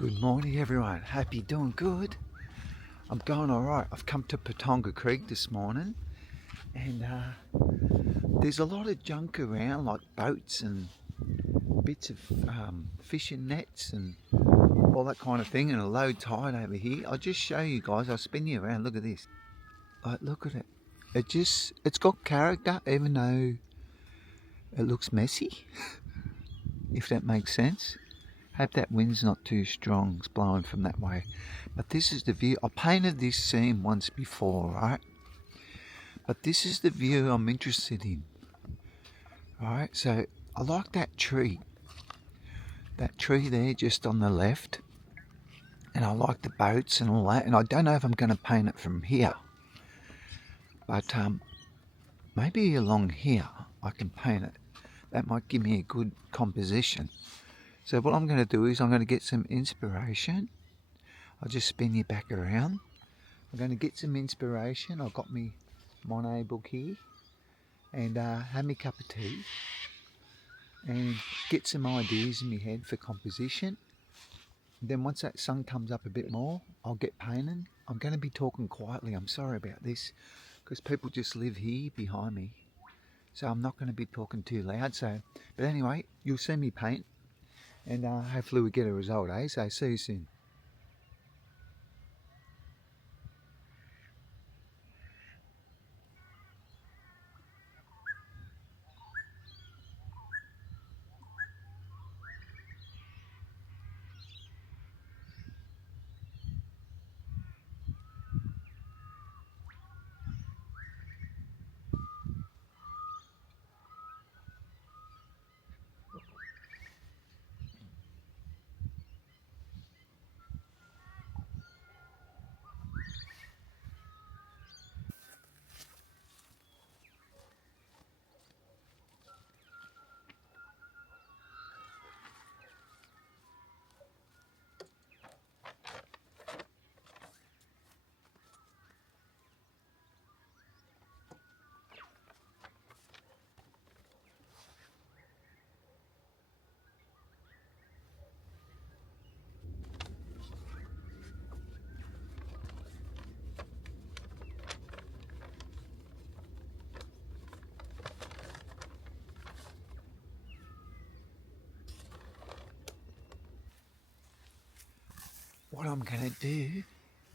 Good morning everyone, hope you're doing good. I'm going alright. I've come to Patonga Creek this morning and there's a lot of junk around, like boats and bits of fishing nets and all that kind of thing, and a low tide over here. I'll just show you guys, I'll spin you around. Look at this. Like, look at it. It's got character even though it looks messy, if that makes sense. Hope that wind's not too strong, it's blowing from that way. But this is the view. I painted this scene once before, right? But this is the view I'm interested in. Alright, so I like that tree. That tree there just on the left. And I like the boats and all that. And I don't know if I'm going to paint it from here. But maybe along here I can paint it. That might give me a good composition. So what I'm going to do is I'm going to get some inspiration. I'll just spin you back around. I'm going to get some inspiration. I've got my Monet book here and have me cup of tea and get some ideas in my head for composition. And then once that sun comes up a bit more, I'll get painting. I'm going to be talking quietly. I'm sorry about this because people just live here behind me. So I'm not going to be talking too loud. But anyway, you'll see me paint and hopefully we get a result, eh? So see you soon. What I'm going to do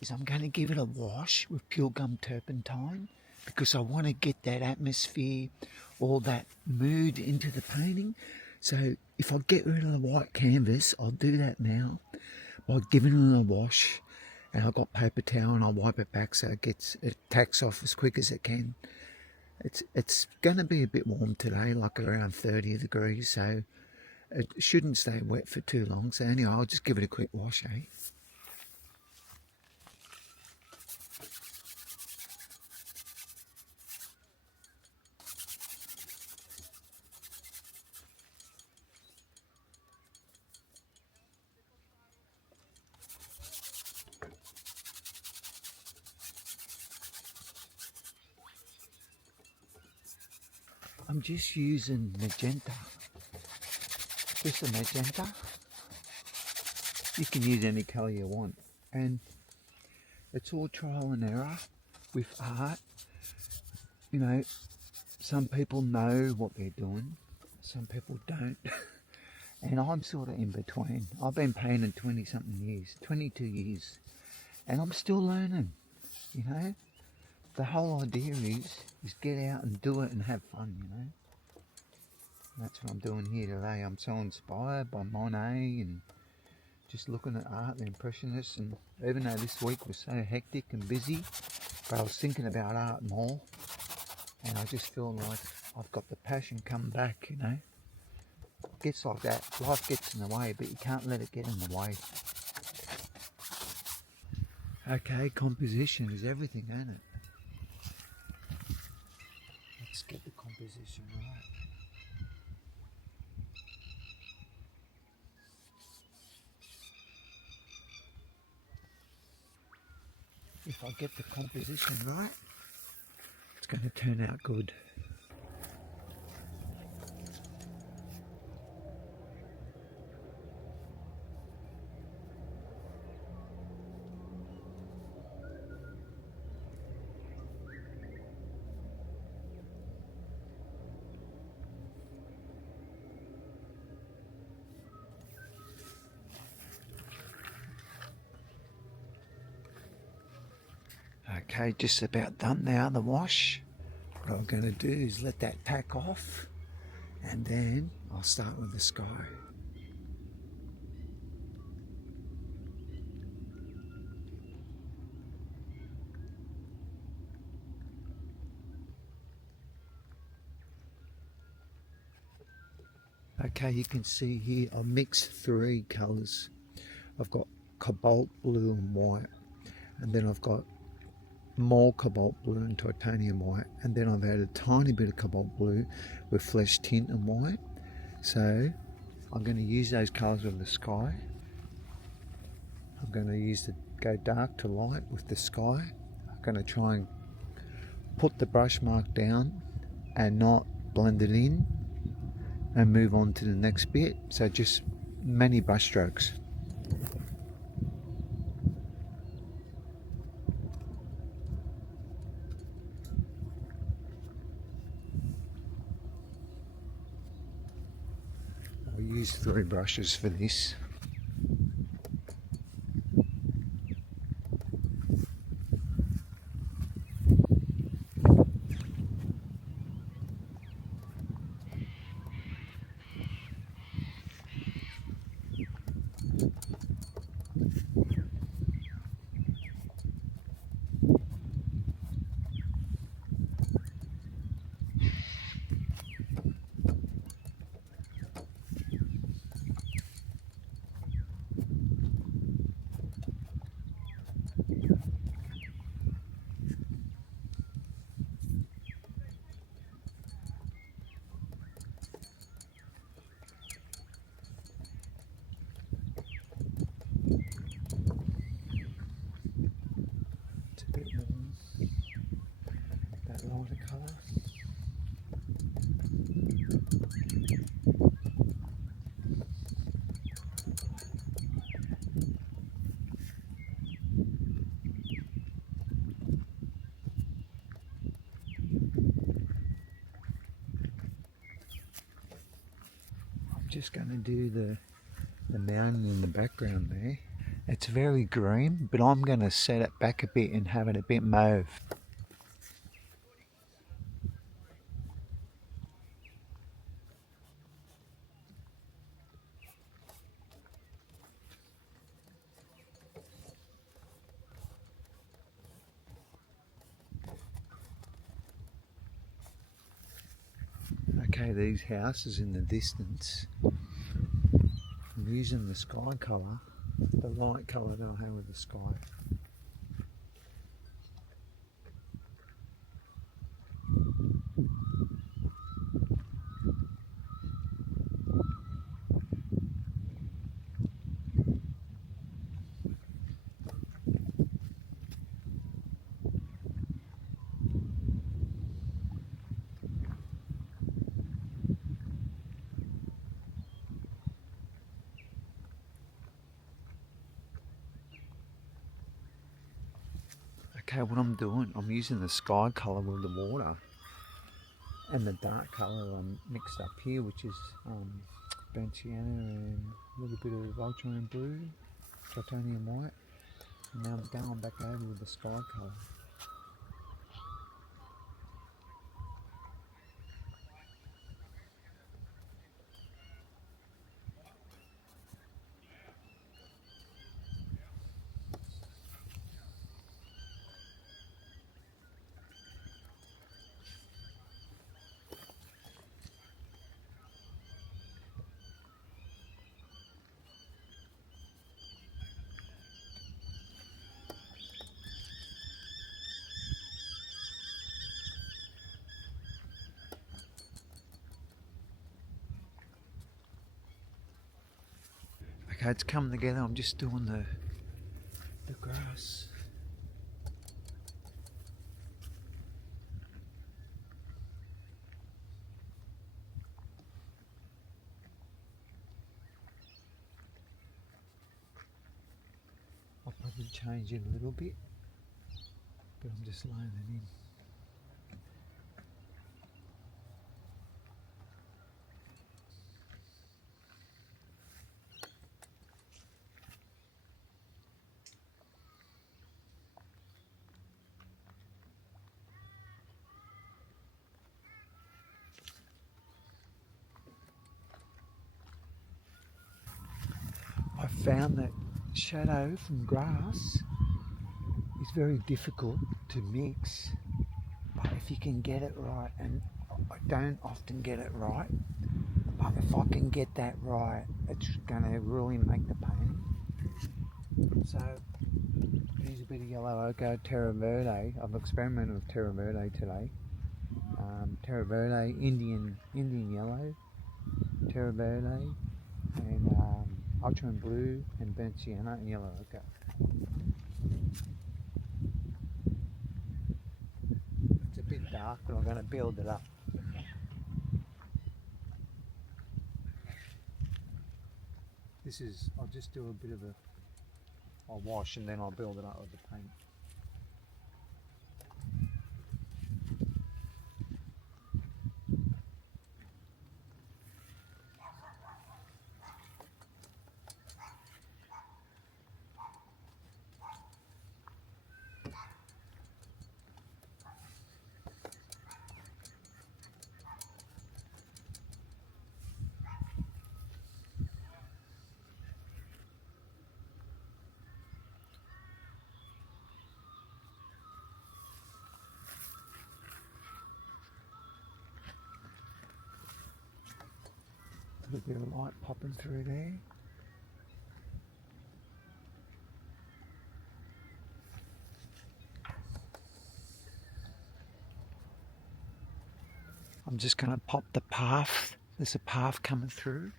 is I'm going to give it a wash with pure gum turpentine because I want to get that atmosphere, all that mood into the painting. So if I get rid of the white canvas, I'll do that now by giving it a wash. And I've got paper towel and I'll wipe it back so it tacks off as quick as it can. It's going to be a bit warm today, like around 30 degrees, so it shouldn't stay wet for too long. So anyway, I'll just give it a quick wash, eh? I'm just using magenta, just a magenta. You can use any colour you want, and it's all trial and error with art. You know, some people know what they're doing, some people don't, and I'm sort of in between. I've been painting 20 something years, 22 years, and I'm still learning, you know. The whole idea is get out and do it and have fun, you know. And that's what I'm doing here today. I'm so inspired by Monet and just looking at art, the Impressionists, and even though this week was so hectic and busy, but I was thinking about art more, and I just feel like I've got the passion come back, you know. It gets like that, life gets in the way, but you can't let it get in the way. Okay, composition is everything, ain't it? Let's get the composition right. If I get the composition right, it's going to turn out good. Okay, just about done now, the wash. What I'm going to do is let that pack off, and then I'll start with the sky. Okay, you can see here I've mixed three colours. I've got cobalt blue and white, and then I've got more cobalt blue and titanium white, and then I've added a tiny bit of cobalt blue with flesh tint and white. So I'm going to use those colours with the sky. I'm going to use the go dark to light with the sky. I'm going to try and put the brush mark down and not blend it in, and move on to the next bit. So just many brush strokes. I'll use 3 brushes for this. It's a bit more that lighter colour. I'm just going to do the mountain in the background there. It's very green, but I'm going to set it back a bit and have it a bit mauve. Okay, these houses in the distance, I'm using the sky colour, the light colour that I have with the sky. Okay, what I'm doing, I'm using the sky colour with the water, and the dark colour I'm mixed up here, which is burnt sienna and a little bit of ultramarine blue, titanium white, and now I'm going back over with the sky colour. Okay, it's coming together. I'm just doing the grass. I'll probably change it a little bit, but I'm just laying it in. found that shadow from grass is very difficult to mix, but if you can get it right, and I don't often get it right, but if I can get that right, it's going to really make the painting. So here's a bit of yellow ochre terra verde. I've experimented with terra verde today. Terra verde, Indian yellow, terra verde, and ultramarine blue, and burnt sienna, and yellow ochre. It's a bit dark, but I'm going to build it up. I'll just do a bit of I'll wash and then I'll build it up with the paint. A bit of light popping through there. I'm just going to pop the path. There's a path coming through.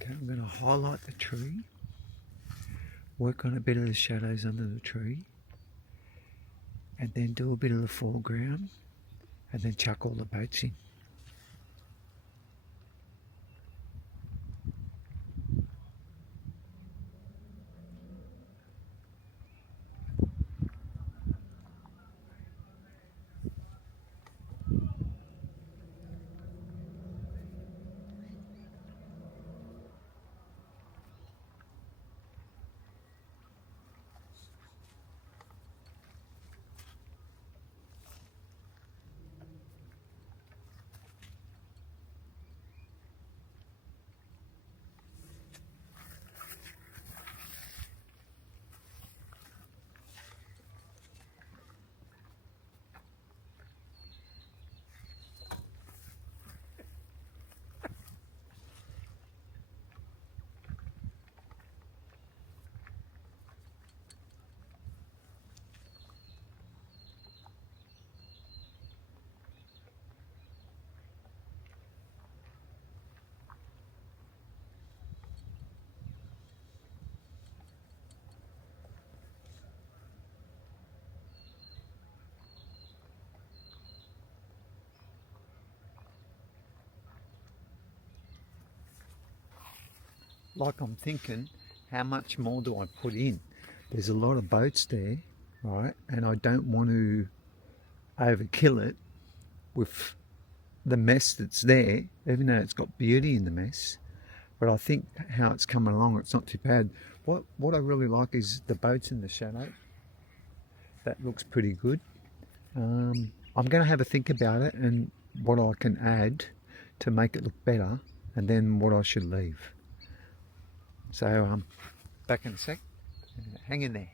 Okay, I'm going to highlight the tree, work on a bit of the shadows under the tree, and then do a bit of the foreground, and then chuck all the boats in. Like I'm thinking, how much more do I put in? There's a lot of boats there, right? And I don't want to overkill it with the mess that's there, even though it's got beauty in the mess. But I think how it's coming along, it's not too bad. What I really like is the boats in the shadow. That looks pretty good. I'm going to have a think about it, and what I can add to make it look better, and then what I should leave. So back in a sec. Hang in there.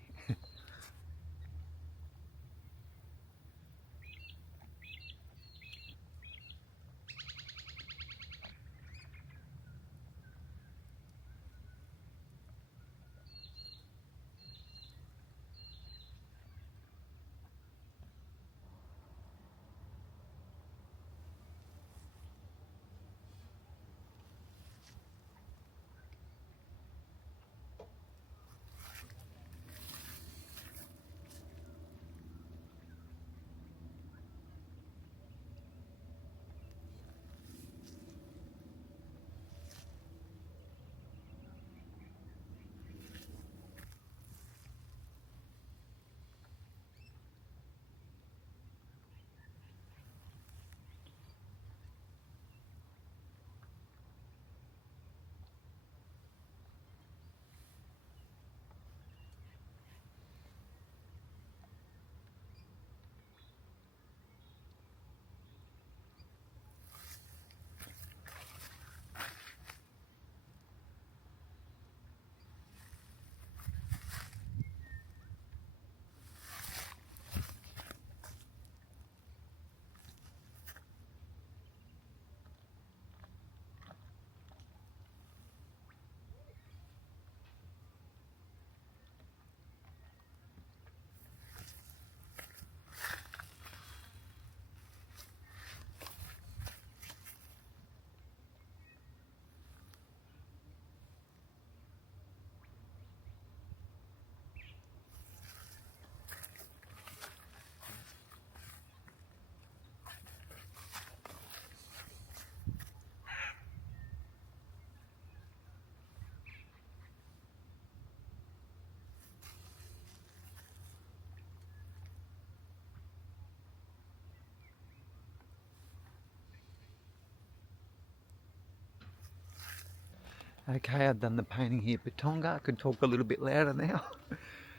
Okay, I've done the painting here at Patonga. I can talk a little bit louder now.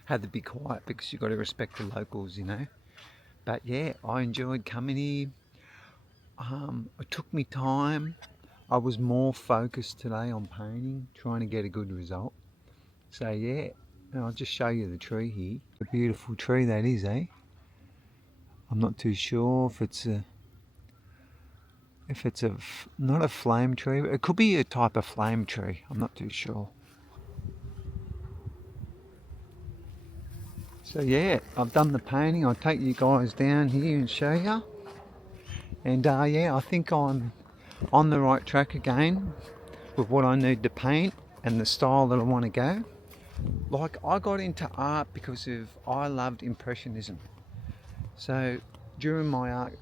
Had to be quiet because you've got to respect the locals, you know. But yeah, I enjoyed coming here. It took me time. I was more focused today on painting, trying to get a good result. So yeah, and I'll just show you the tree here. A beautiful tree that is, eh? I'm not too sure if it's not a flame tree. It could be a type of flame tree. I'm not too sure. So yeah, I've done the painting. I'll take you guys down here and show you. And yeah, I think I'm on the right track again with what I need to paint and the style that I want to go. Like, I got into art because I loved Impressionism. So during my art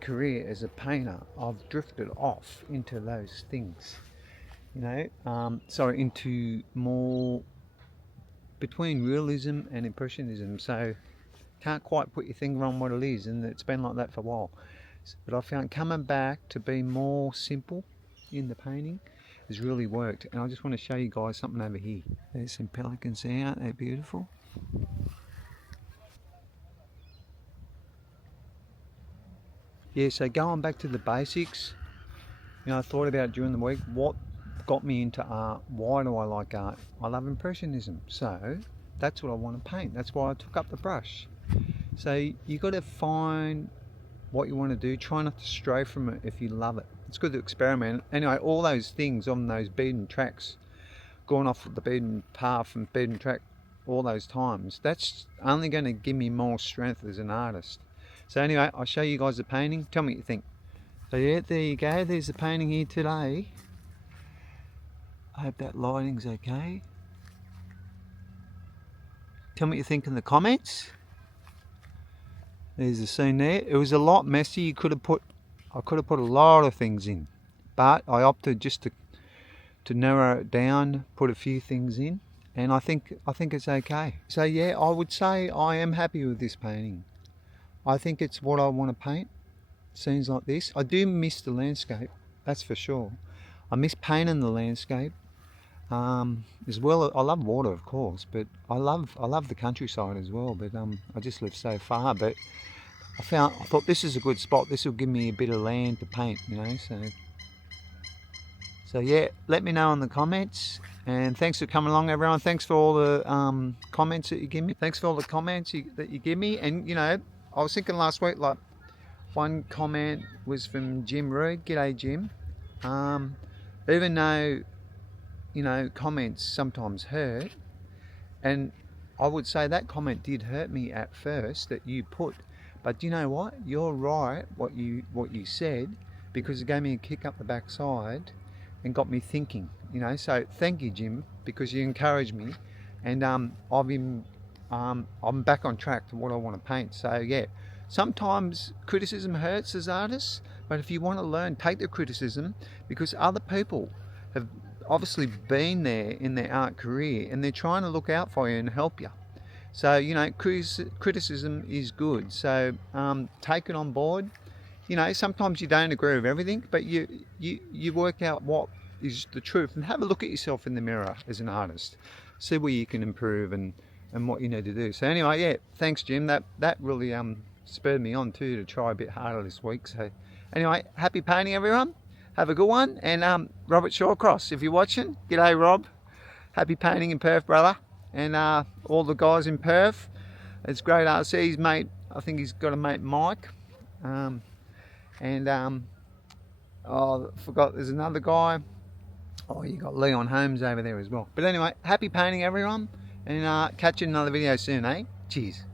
career as a painter, I've drifted off into those things, you know, into more between realism and Impressionism. So can't quite put your finger on what it is, and it's been like that for a while. But I found coming back to be more simple in the painting has really worked. And I just want to show you guys something over here. There's some pelicans there, aren't they beautiful? Yeah, so going back to the basics, you know, I thought about during the week, what got me into art? Why do I like art? I love Impressionism, so that's what I want to paint. That's why I took up the brush. So you got to find what you want to do. Try not to stray from it if you love it. It's good to experiment. Anyway, all those things on those beaten tracks, going off the beaten path and beaten track all those times, that's only going to give me more strength as an artist. So anyway, I'll show you guys the painting. Tell me what you think. So yeah, there you go. There's the painting here today. I hope that lighting's okay. Tell me what you think in the comments. There's the scene there. It was a lot messy. I could have put a lot of things in, but I opted just to narrow it down, put a few things in, and I think it's okay. So yeah, I would say I am happy with this painting. I think it's what I want to paint. Scenes like this. I do miss the landscape, that's for sure. I miss painting the landscape. As well, I love water, of course, but I love the countryside as well. But I just live so far. But I thought this is a good spot. This will give me a bit of land to paint, you know. So yeah, let me know in the comments. And thanks for coming along, everyone. Thanks for all the comments that you give me. Thanks for all the comments that you give me. And you know, I was thinking last week, like, one comment was from Jim Reed. G'day, Jim. Even though, you know, comments sometimes hurt, and I would say that comment did hurt me at first that you put, but you know what? You're right. What you said, because it gave me a kick up the backside and got me thinking. You know, so thank you, Jim, because you encouraged me, and I'm back on track to what I want to paint. So yeah, sometimes criticism hurts as artists, but if you want to learn, take the criticism, because other people have obviously been there in their art career and they're trying to look out for you and help you. So you know, criticism is good. So take it on board. You know, sometimes you don't agree with everything, but you work out what is the truth, and have a look at yourself in the mirror as an artist. See where you can improve and what you need to do. So anyway, yeah, thanks, Jim. That really spurred me on too to try a bit harder this week. So anyway, happy painting, everyone. Have a good one. And Robert Shawcross, if you're watching, g'day, Rob. Happy painting in Perth, brother. And all the guys in Perth, it's great art. See his mate, I think he's got a mate, Mike. Oh, I forgot, there's another guy. Oh, you got Leon Holmes over there as well. But anyway, happy painting, everyone. And catch you in another video soon, eh? Cheers.